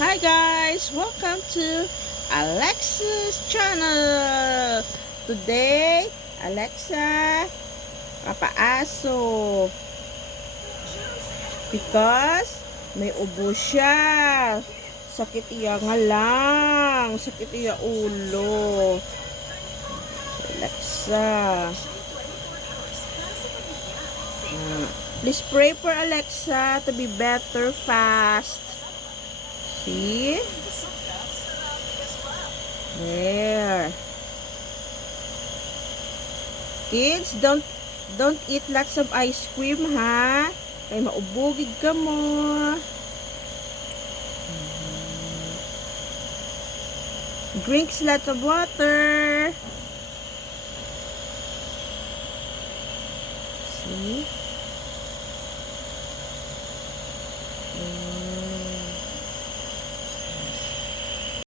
Hi guys! Welcome to Alexa's channel! Today, Alexa papaaso because may ubo siya. Sakit iya nga lang. Sakit iya ulo. Alexa. Please pray for Alexa to be better fast. See? There. Kids, don't eat lots of ice cream, ha? Kaya maubugid ka mo. Drinks lots of water. See?